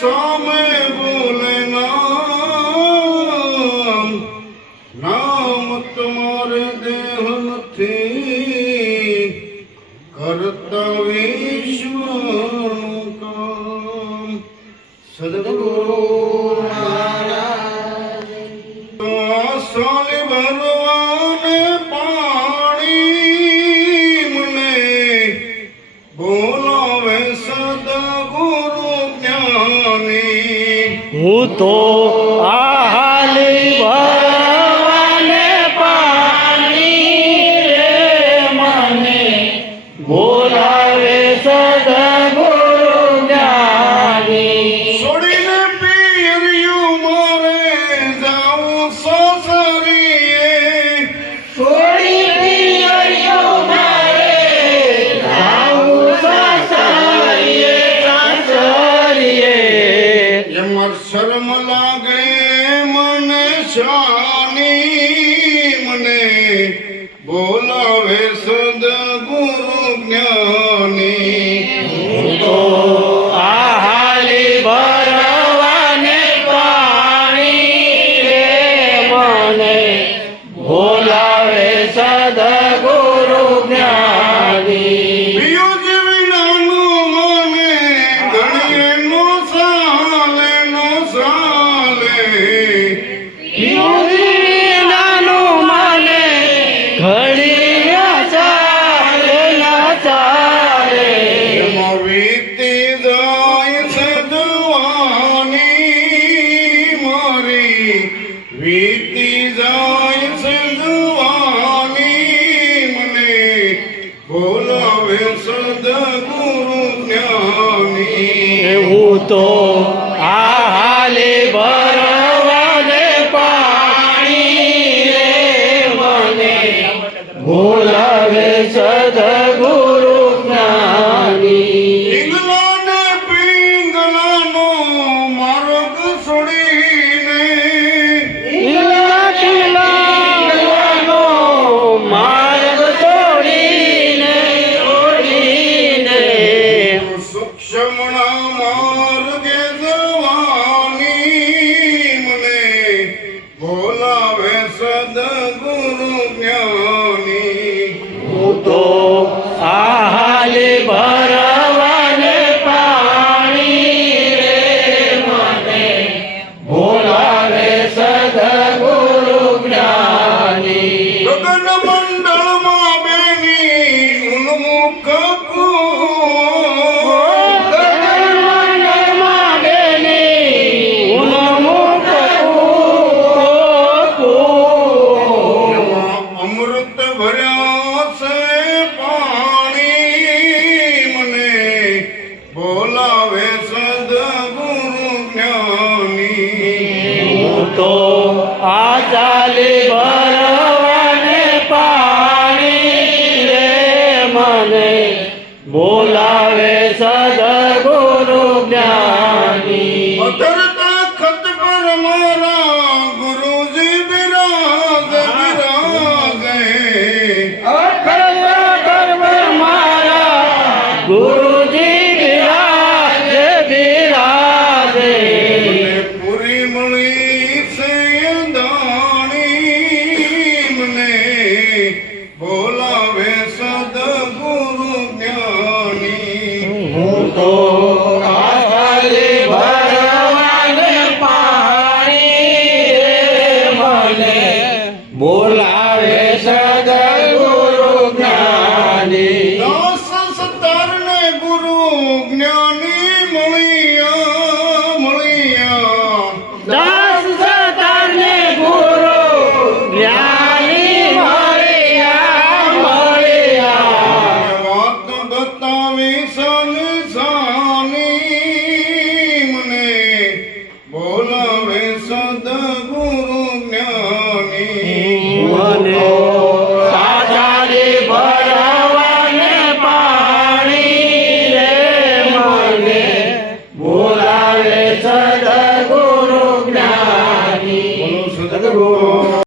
સામે બોલે નામ તમારે દેહ નથી કરતા વિશ્વનું કામ સદગુરુ સાલી ભરવાને પાણી મને બોલાવે સદગુરુ જ્ઞાની હું તો આહાલી ભરવાને પાણી રે મને બોલાવે સદગુરુ જ્ઞાની છોડીને પિયરિયું મારે જાઉં સસરીએ છોડી પિયરિયું મારે જાઉં સાસરીએ એમાં શરમ લાગે મને શાની મને બોલાવે સદગુરુ જ્ઞાની હું તો આહાલી ભરવાને પાણી રે મને બોલાવે સદગુરુ જ્ઞાની પિયુષ વિનાનું મને ગણીએ નો સાલે નાનું મને ઘડી ચાલે એમાં વીતી જાય સજવાની મારી વીતી જાય સજવાની મને બોલાવે સદગુરુ જ્ઞાની હું તો આહાલે ભરવાને પાણી રે મને બોલાવે સદગુરુ જ્ઞાની પિંગલાને પિંગલાનો માર્ગ છોડીને પિંગલાનો માર્ગ છોડીને સૂક્ષ્મના માર્ગે જવાની મને બોલાવે સદગુરુ જ્ઞાની હું તો આહાલે ભરવાને પાણી રે મને બોલાવે સદગુરુ જ્ઞાની ગગન મંડળમાં બેની ઉન્મુખ ગગનમાં બેની ઉન્મુખ અમૃત ભર્યા છે પાણી મને બોલાવે સદગુરુ જ્ઞાની હું તો આજાલે ભરવાને પાણી રે મને બોલાવે સદગુરુ જ્ઞાની અધરતા ખત પર મારા ગુરુજી બિરાજે મારા ગુરુજી બિરાજે મને પૂરી મળી છે દાણી મને બોલાવે સદગુરુ જ્ઞાની હું તો આહાલે ભરવાને પાણી રે મને બોલાવે સદગુરુ જ્ઞાની 10 17 ને ગુરુ જ્ઞાની મળી